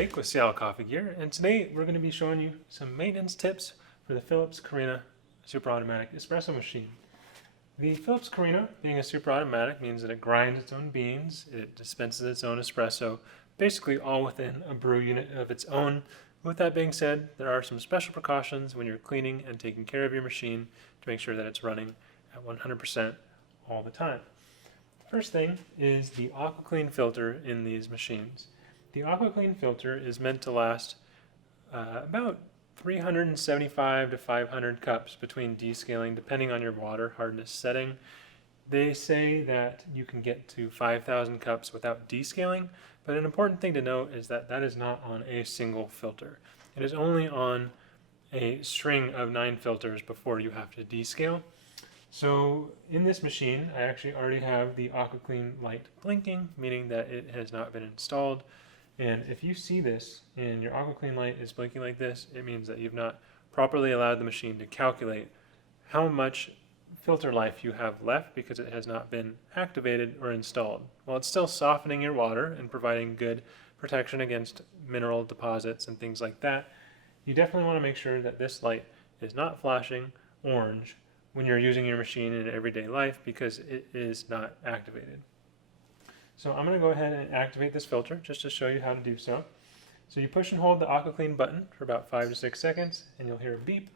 Jake with Seattle Coffee Gear, and today we're going to be showing you some maintenance tips for the Philips Carina super automatic espresso machine. The Philips Carina, being a super automatic, means that it grinds its own beans, it dispenses its own espresso, basically all within a brew unit of its own. With that being said, there are some special precautions when you're cleaning and taking care of your machine to make sure that it's running at 100% all the time. First thing is the Aquaclean filter in these machines. The Aquaclean filter is meant to last about 375 to 500 cups between descaling, depending on your water hardness setting. They say that you can get to 5,000 cups without descaling, but an important thing to note is that that is not on a single filter. It is only on a string of 9 filters before you have to descale. So in this machine, I actually already have the Aquaclean light blinking, meaning that it has not been installed. And if you see this and your Aquaclean light is blinking like this, it means that you've not properly allowed the machine to calculate how much filter life you have left because it has not been activated or installed. While it's still softening your water and providing good protection against mineral deposits and things like that, you definitely want to make sure that this light is not flashing orange when you're using your machine in everyday life because it is not activated. So I'm going to go ahead and activate this filter just to show you how to do so. So you push and hold the Aquaclean button for about 5 to 6 seconds and you'll hear a beep,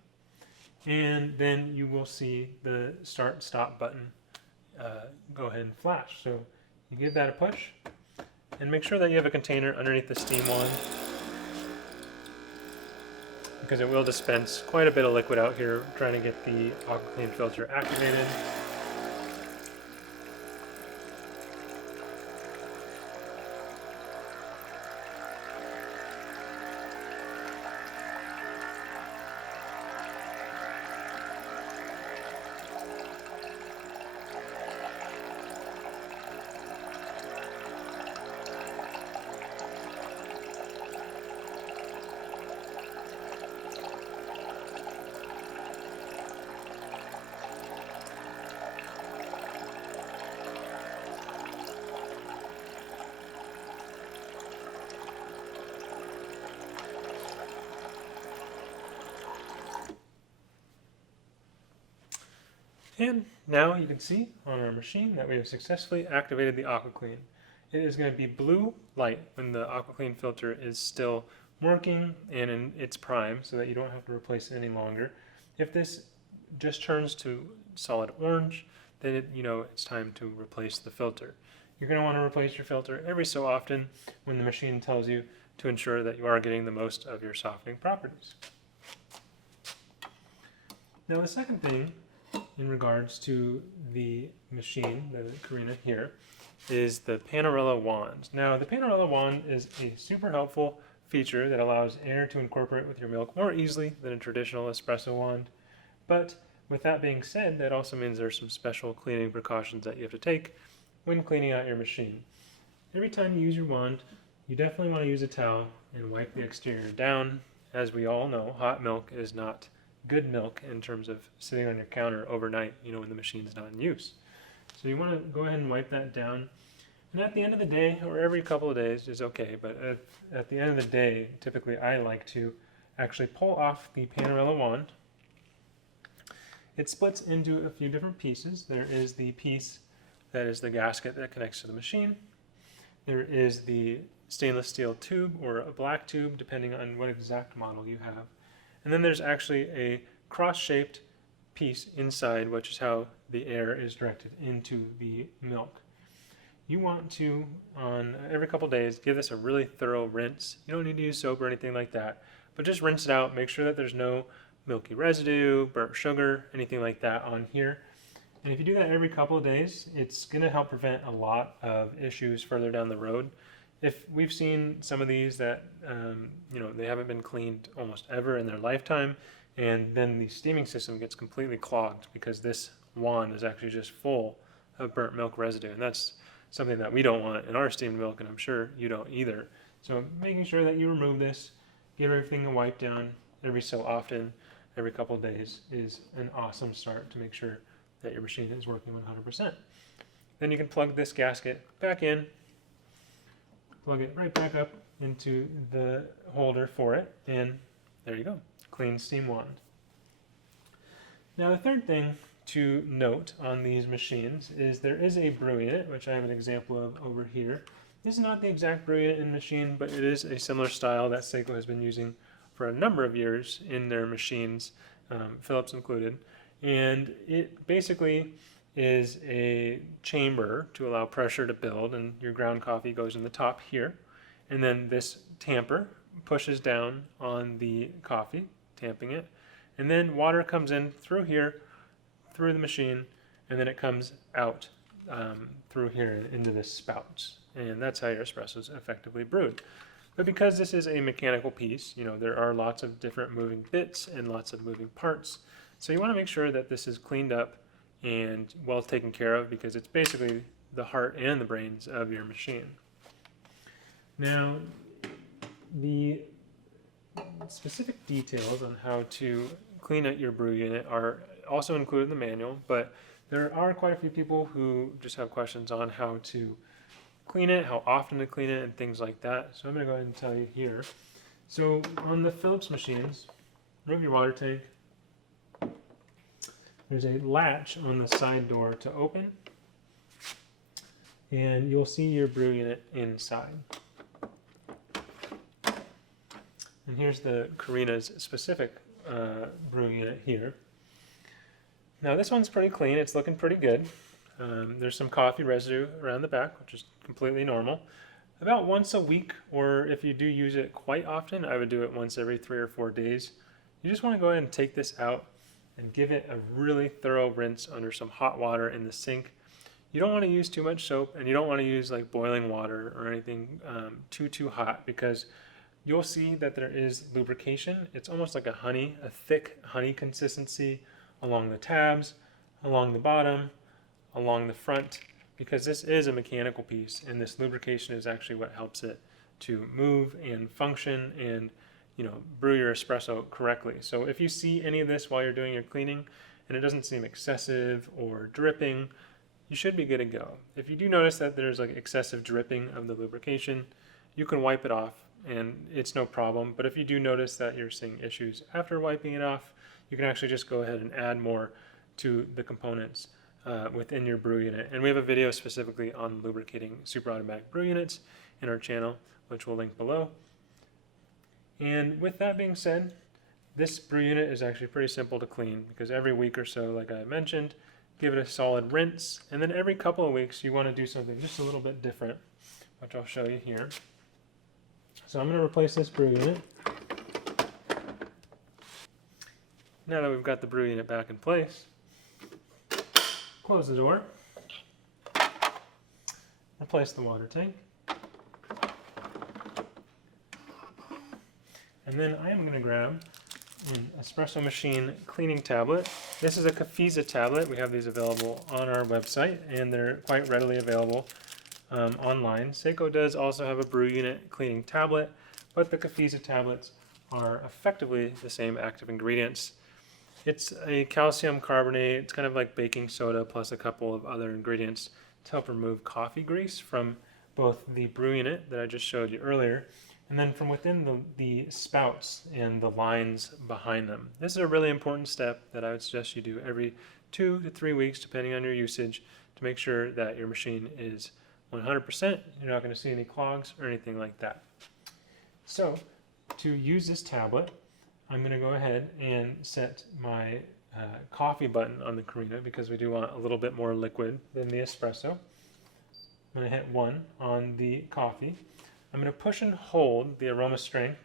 and then you will see the start stop button go ahead and flash. So you give that a push and make sure that you have a container underneath the steam wand, because it will dispense quite a bit of liquid out here trying to get the Aquaclean filter activated. And now you can see on our machine that we have successfully activated the Aquaclean. It is going to be blue light when the Aquaclean filter is still working and in its prime, so that you don't have to replace it any longer. If this just turns to solid orange, then it's time to replace the filter. You're going to want to replace your filter every so often when the machine tells you to ensure that you are getting the most of your softening properties. Now the second thing in regards to the machine, the Carina here, is the Panorella wand. Now the Panorella wand is a super helpful feature that allows air to incorporate with your milk more easily than a traditional espresso wand. But with that being said, that also means there's some special cleaning precautions that you have to take when cleaning out your machine. Every time you use your wand, you definitely want to use a towel and wipe the exterior down. As we all know, hot milk is not good milk in terms of sitting on your counter overnight, when the machine's not in use. So you want to go ahead and wipe that down. And at the end of the day, or every couple of days is okay, but at the end of the day, typically I like to actually pull off the Panorella wand. It splits into a few different pieces. There is the piece that is the gasket that connects to the machine. There is the stainless steel tube or a black tube, depending on what exact model you have. And then there's actually a cross-shaped piece inside, which is how the air is directed into the milk. You want to, on every couple days, give this a really thorough rinse. You don't need to use soap or anything like that, but just rinse it out. Make sure that there's no milky residue, burnt sugar, anything like that on here. And if you do that every couple of days, it's going to help prevent a lot of issues further down the road. If we've seen some of these that, they haven't been cleaned almost ever in their lifetime, and then the steaming system gets completely clogged because this wand is actually just full of burnt milk residue. And that's something that we don't want in our steamed milk, and I'm sure you don't either. So making sure that you remove this, give everything a wipe down every so often, every couple of days, is an awesome start to make sure that your machine is working 100%. Then you can plug this gasket back in, plug it right back up into the holder for it, and there you go, clean steam wand. Now the third thing to note on these machines is there is a brew unit, which I have an example of over here. This is not the exact brew unit in the machine, but it is a similar style that Seiko has been using for a number of years in their machines, Philips included. And it basically is a chamber to allow pressure to build, and your ground coffee goes in the top here. And then this tamper pushes down on the coffee, tamping it. And then water comes in through here, through the machine, and then it comes out through here into this spout. And that's how your espresso is effectively brewed. But because this is a mechanical piece, there are lots of different moving bits and lots of moving parts. So you want to make sure that this is cleaned up and well taken care of, because it's basically the heart and the brains of your machine. Now, the specific details on how to clean out your brew unit are also included in the manual, but there are quite a few people who just have questions on how to clean it, how often to clean it, and things like that. So I'm going to go ahead and tell you here. So on the Philips machines, remove your water tank. There's a latch on the side door to open, and you'll see your brew unit inside. And here's the Carina's specific brew unit here. Now this one's pretty clean, it's looking pretty good. There's some coffee residue around the back, which is completely normal. About once a week, or if you do use it quite often, I would do it once every 3 or 4 days. You just want to go ahead and take this out and give it a really thorough rinse under some hot water in the sink. You don't want to use too much soap, and you don't want to use like boiling water or anything too hot, because you'll see that there is lubrication. It's almost like a thick honey consistency along the tabs, along the bottom, along the front, because this is a mechanical piece, and this lubrication is actually what helps it to move and function and brew your espresso correctly. So if you see any of this while you're doing your cleaning and it doesn't seem excessive or dripping, you should be good to go. If you do notice that there's like excessive dripping of the lubrication, you can wipe it off and it's no problem. But if you do notice that you're seeing issues after wiping it off, you can actually just go ahead and add more to the components within your brew unit. And we have a video specifically on lubricating super automatic brew units in our channel, which we'll link below. And with that being said, this brew unit is actually pretty simple to clean, because every week or so, like I mentioned, give it a solid rinse, and then every couple of weeks you want to do something just a little bit different, which I'll show you here. So I'm going to replace this brew unit. Now that we've got the brew unit back in place, close the door, replace the water tank, and then I am going to grab an espresso machine cleaning tablet. This is a Cafiza tablet. We have these available on our website, and they're quite readily available online. Seiko does also have a brew unit cleaning tablet, but the Cafiza tablets are effectively the same active ingredients. It's a calcium carbonate. It's kind of like baking soda plus a couple of other ingredients to help remove coffee grease from both the brew unit that I just showed you earlier, and then from within the spouts and the lines behind them. This is a really important step that I would suggest you do every 2 to 3 weeks, depending on your usage, to make sure that your machine is 100%. You're not going to see any clogs or anything like that. So to use this tablet, I'm going to go ahead and set my coffee button on the Carina, because we do want a little bit more liquid than the espresso. I'm going to hit 1 on the coffee. I'm going to push and hold the aroma strength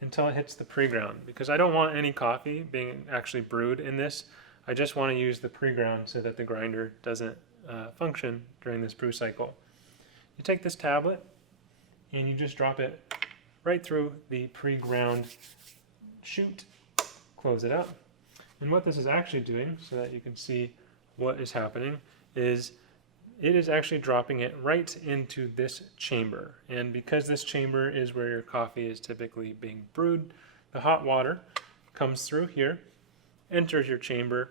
until it hits the pre-ground, because I don't want any coffee being actually brewed in this. I just want to use the pre-ground so that the grinder doesn't function during this brew cycle. You take this tablet and you just drop it right through the pre-ground chute, close it up. And what this is actually doing, so that you can see what is happening, is it is actually dropping it right into this chamber. And because this chamber is where your coffee is typically being brewed, the hot water comes through here, enters your chamber,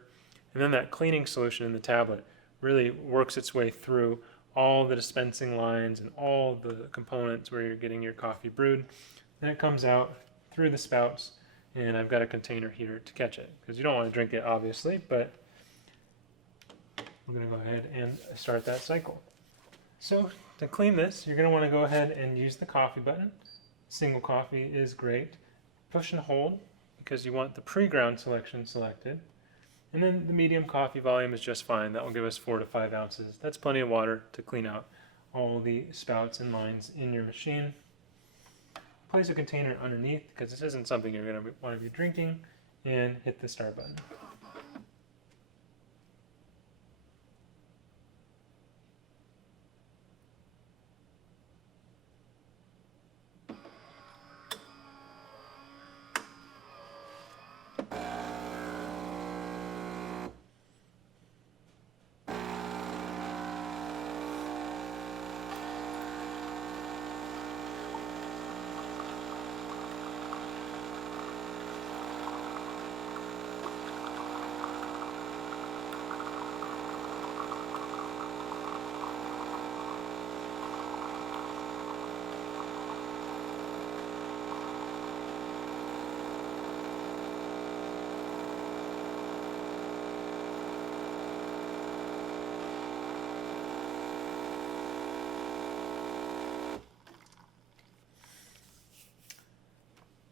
and then that cleaning solution in the tablet really works its way through all the dispensing lines and all the components where you're getting your coffee brewed. Then it comes out through the spouts, and I've got a container here to catch it, because you don't want to drink it obviously, but we're going to go ahead and start that cycle. So to clean this, you're going to want to go ahead and use the coffee button. Single coffee is great. Push and hold, because you want the pre-ground selection selected. And then the medium coffee volume is just fine. That will give us 4 to 5 ounces. That's plenty of water to clean out all the spouts and lines in your machine. Place a container underneath, because this isn't something you're going to want to be drinking, and hit the start button.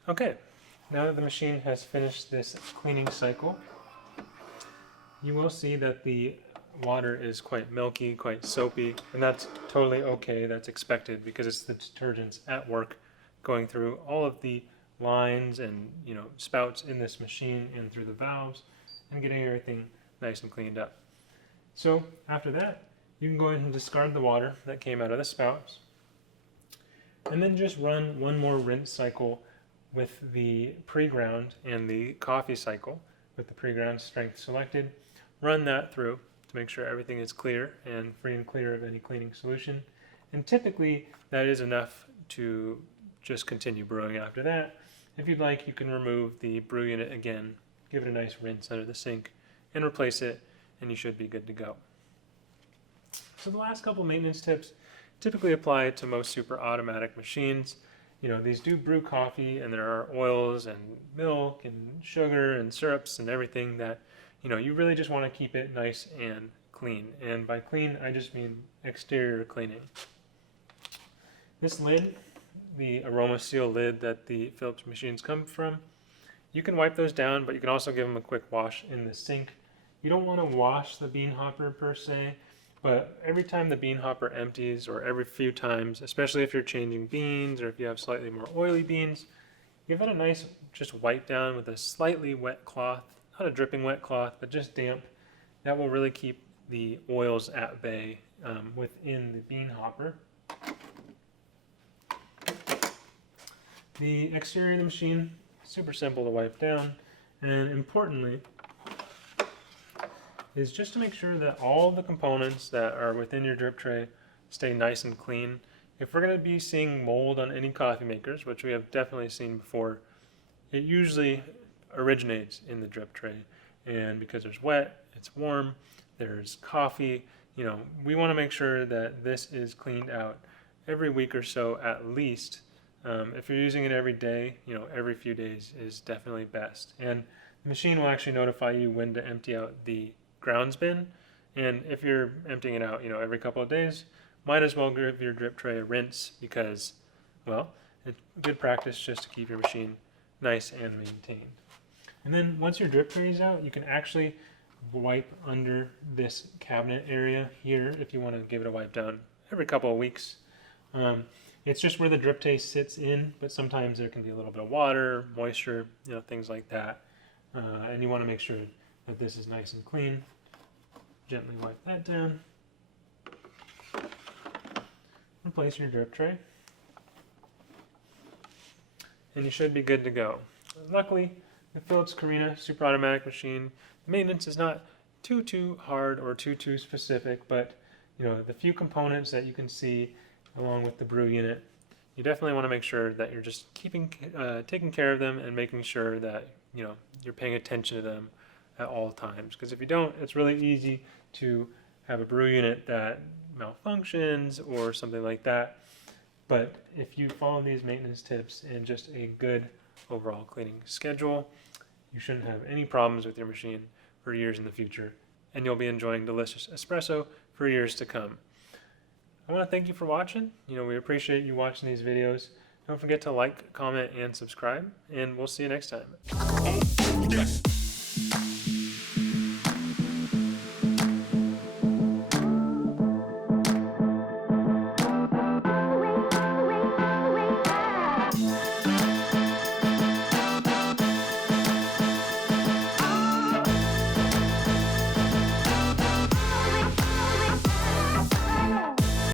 Okay, now that the machine has finished this cleaning cycle, you will see that the water is quite milky, quite soapy, and that's totally okay. That's expected, because it's the detergents at work going through all of the lines and spouts in this machine and through the valves and getting everything nice and cleaned up. So after that, you can go ahead and discard the water that came out of the spouts, and then just run one more rinse cycle with the pre-ground and the coffee cycle with the pre-ground strength selected. Run that through to make sure everything is clear and free and clear of any cleaning solution. And typically that is enough to just continue brewing after that. If you'd like, you can remove the brew unit again, give it a nice rinse under the sink, and replace it, and you should be good to go. So the last couple maintenance tips typically apply to most super automatic machines. These do brew coffee, and there are oils and milk and sugar and syrups and everything that, you really just want to keep it nice and clean. And by clean, I just mean exterior cleaning. This lid, the aroma seal lid that the Philips machines come from, you can wipe those down, but you can also give them a quick wash in the sink. You don't want to wash the bean hopper per se, but every time the bean hopper empties, or every few times, especially if you're changing beans or if you have slightly more oily beans, give it a nice just wipe down with a slightly wet cloth, not a dripping wet cloth, but just damp. That will really keep the oils at bay within the bean hopper. The exterior of the machine, super simple to wipe down, and importantly, is just to make sure that all the components that are within your drip tray stay nice and clean. If we're going to be seeing mold on any coffee makers, which we have definitely seen before, it usually originates in the drip tray. And because there's wet, it's warm, there's coffee, we want to make sure that this is cleaned out every week or so at least. If you're using it every day, every few days is definitely best. And the machine will actually notify you when to empty out the grounds bin, and if you're emptying it out every couple of days, might as well give your drip tray a rinse, because it's good practice just to keep your machine nice and maintained. And then once your drip tray is out, you can actually wipe under this cabinet area here if you want to give it a wipe down every couple of weeks. It's just where the drip tray sits in, but sometimes there can be a little bit of water, moisture, things like that, and you want to make sure that this is nice and clean. Gently wipe that down. Replace your drip tray, and you should be good to go. Luckily, the Philips Carina super automatic machine, the maintenance is not too hard or too specific, but the few components that you can see along with the brew unit, you definitely want to make sure that you're just taking care of them and making sure that you're paying attention to them at all times. Because if you don't, it's really easy to have a brew unit that malfunctions or something like that. But if you follow these maintenance tips and just a good overall cleaning schedule, you shouldn't have any problems with your machine for years in the future, and you'll be enjoying delicious espresso for years to come. I want to thank you for watching. We appreciate you watching these videos. Don't forget to like, comment, and subscribe, and we'll see you next time.